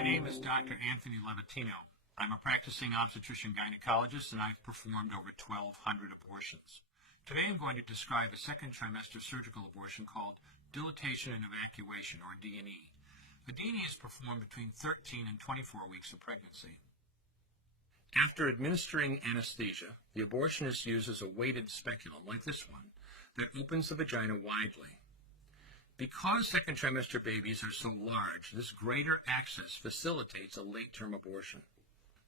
My name is Dr. Anthony Levatino. I'm a practicing obstetrician-gynecologist, and I've performed over 1,200 abortions. Today I'm going to describe a second trimester surgical abortion called dilatation and evacuation, or D&E. A D&E is performed between 13 and 24 weeks of pregnancy. After administering anesthesia, the abortionist uses a weighted speculum, like this one, that opens the vagina widely. Because second trimester babies are so large, this greater access facilitates a late-term abortion.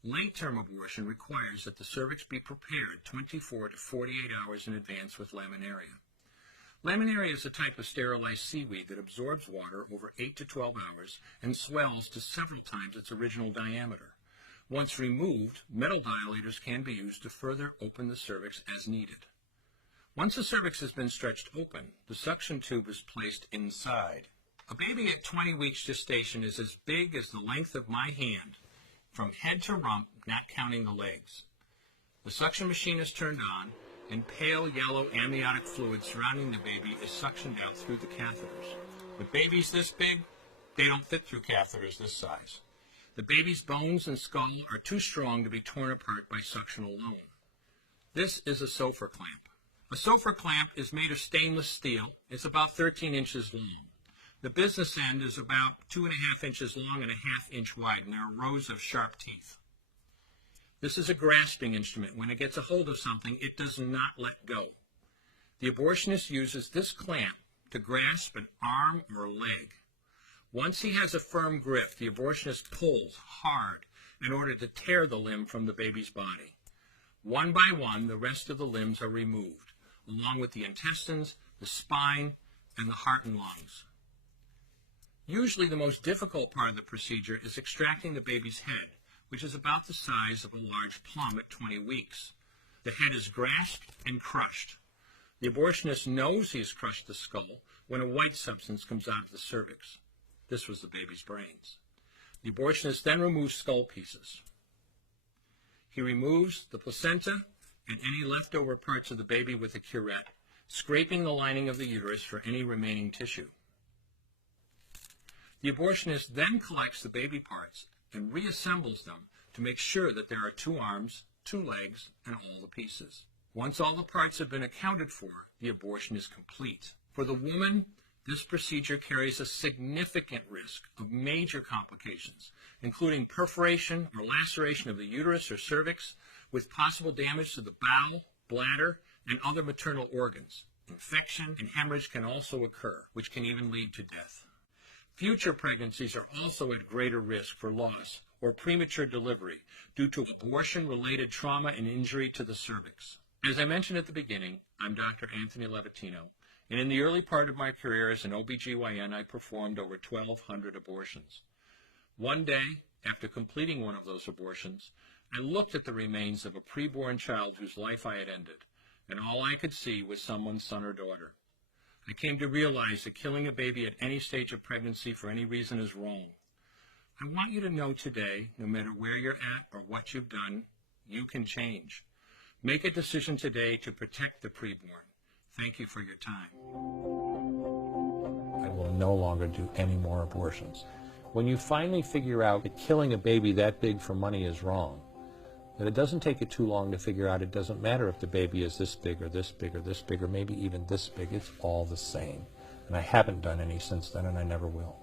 Late-term abortion requires that the cervix be prepared 24 to 48 hours in advance with laminaria. Laminaria is a type of sterilized seaweed that absorbs water over 8 to 12 hours and swells to several times its original diameter. Once removed, metal dilators can be used to further open the cervix as needed. Once the cervix has been stretched open, the suction tube is placed inside. A baby at 20 weeks gestation is as big as the length of my hand, from head to rump, not counting the legs. The suction machine is turned on, and pale yellow amniotic fluid surrounding the baby is suctioned out through the catheters. With babies this big, they don't fit through catheters this size. The baby's bones and skull are too strong to be torn apart by suction alone. This is a Sofer clamp. A Sofer clamp is made of stainless steel. It's about 13 inches long. The business end is about 2.5 inches long and a 1/2 inch wide, and there are rows of sharp teeth. This is a grasping instrument. When it gets a hold of something, it does not let go. The abortionist uses this clamp to grasp an arm or leg. Once he has a firm grip, the abortionist pulls hard in order to tear the limb from the baby's body. One by one, the rest of the limbs are removed, along with the intestines, the spine, and the heart and lungs. Usually the most difficult part of the procedure is extracting the baby's head, which is about the size of a large plum at 20 weeks. The head is grasped and crushed. The abortionist knows he has crushed the skull when a white substance comes out of the cervix. This was the baby's brains. The abortionist then removes skull pieces. He removes the placenta and any leftover parts of the baby with a curette, scraping the lining of the uterus for any remaining tissue. The abortionist then collects the baby parts and reassembles them to make sure that there are 2 arms, 2 legs, and all the pieces. Once all the parts have been accounted for, the abortion is complete. For the woman, this procedure carries a significant risk of major complications, including perforation or laceration of the uterus or cervix, with possible damage to the bowel, bladder, and other maternal organs. Infection and hemorrhage can also occur, which can even lead to death. Future pregnancies are also at greater risk for loss or premature delivery due to abortion-related trauma and injury to the cervix. As I mentioned at the beginning, I'm Dr. Anthony Levatino, and in the early part of my career as an OBGYN, I performed over 1,200 abortions. One day, after completing one of those abortions, I looked at the remains of a preborn child whose life I had ended, and all I could see was someone's son or daughter. I came to realize that killing a baby at any stage of pregnancy for any reason is wrong. I want you to know today, no matter where you're at or what you've done, you can change. Make a decision today to protect the preborn. Thank you for your time. I will no longer do any more abortions. When you finally figure out that killing a baby that big for money is wrong, that it doesn't take you too long to figure out it doesn't matter if the baby is this big or this big or this big or maybe even this big, it's all the same. And I haven't done any since then, and I never will.